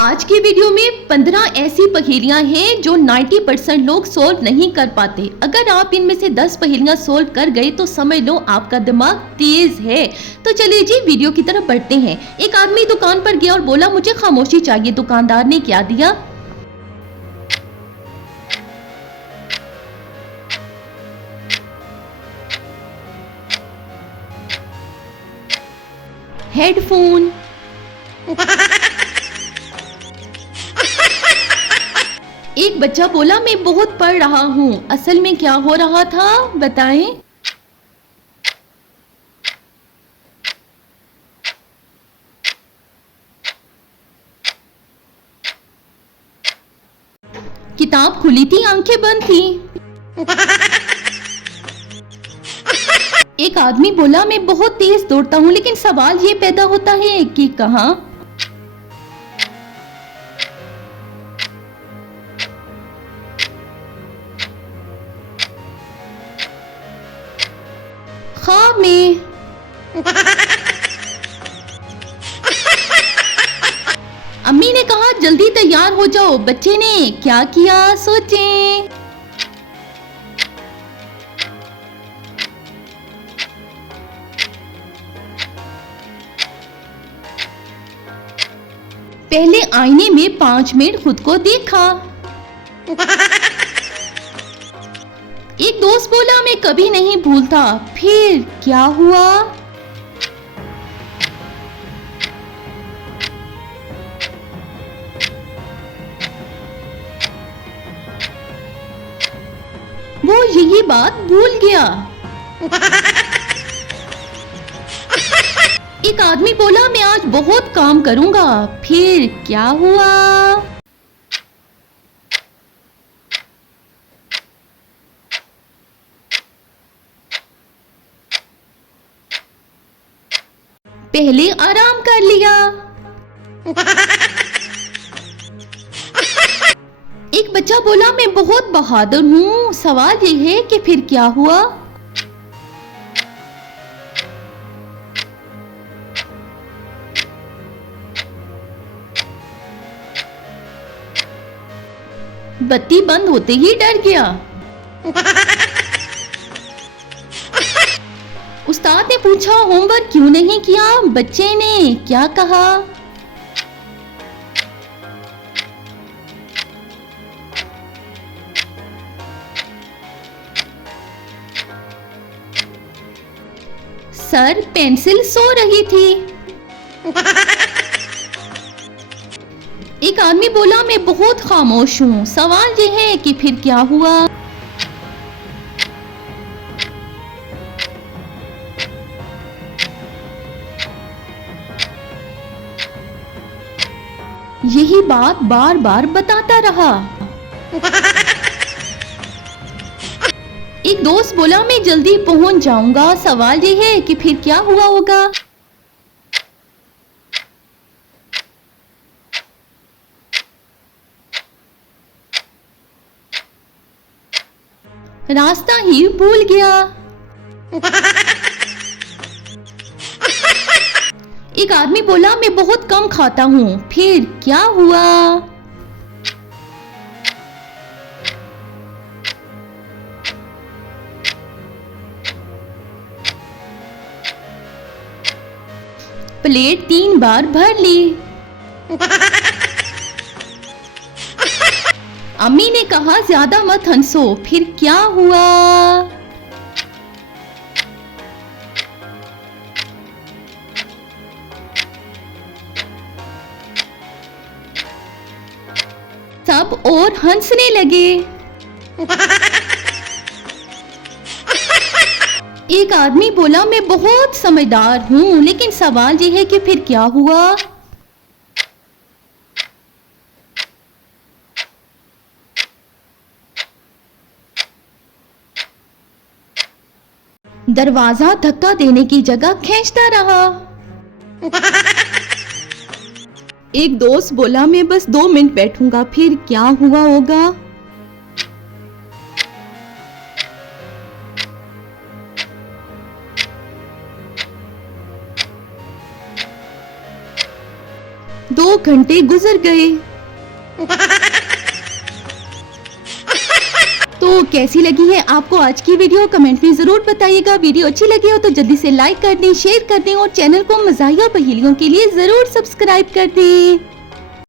आज की वीडियो में 15 ऐसी पहेलियां हैं जो 90% लोग सोल्व नहीं कर पाते। अगर आप इनमें से 10 पहेलियां सोल्व कर गए तो समझ लो आपका दिमाग तेज है। तो चलिए जी वीडियो की तरफ बढ़ते हैं। एक आदमी दुकान पर गया और बोला मुझे खामोशी चाहिए। दुकानदार ने क्या दिया? हेडफोन। एक बच्चा बोला मैं बहुत पढ़ रहा हूँ। असल में क्या हो रहा था बताएं? किताब खुली थी, आंखें बंद थी। एक आदमी बोला मैं बहुत तेज दौड़ता हूँ, लेकिन सवाल ये पैदा होता है कि कहाँ? ख्वाब में। अम्मी ने कहा जल्दी तैयार हो जाओ। बच्चे ने क्या किया सोचें। पहले आईने में 5 मिनट खुद को देखा। एक दोस्त बोला मैं कभी नहीं भूलता। फिर क्या हुआ? वो यही बात भूल गया। एक आदमी बोला मैं आज बहुत काम करूंगा। फिर क्या हुआ? पहले आराम कर लिया। एक बच्चा बोला मैं बहुत बहादुर हूँ। सवाल ये है कि फिर क्या हुआ? बत्ती बंद होते ही डर गया। उस्ताद ने पूछा होमवर्क क्यों नहीं किया? बच्चे ने क्या कहा? सर पेंसिल सो रही थी। एक आदमी बोला मैं बहुत खामोश हूँ। सवाल ये है कि फिर क्या हुआ? यही बात बार बार बताता रहा। एक दोस्त बोला मैं जल्दी पहुंच जाऊंगा। सवाल ये है कि फिर क्या हुआ होगा? रास्ता ही भूल गया। एक आदमी बोला मैं बहुत कम खाता हूँ। फिर क्या हुआ? प्लेट 3 बार भर ली। अम्मी ने कहा ज्यादा मत हंसो। फिर क्या हुआ? सब और हंसने लगे। एक आदमी बोला मैं बहुत समझदार हूँ, लेकिन सवाल ये है कि फिर क्या हुआ? दरवाजा धक्का देने की जगह खींचता रहा। एक दोस्त बोला मैं बस 2 मिनट बैठूंगा। फिर क्या हुआ होगा? घंटे गुजर गए। तो कैसी लगी है आपको आज की वीडियो, कमेंट में जरूर बताइएगा। वीडियो अच्छी लगी हो तो जल्दी से लाइक कर दें, शेयर कर दें और चैनल को मज़ाहिया पहेलियों के लिए जरूर सब्सक्राइब कर दें।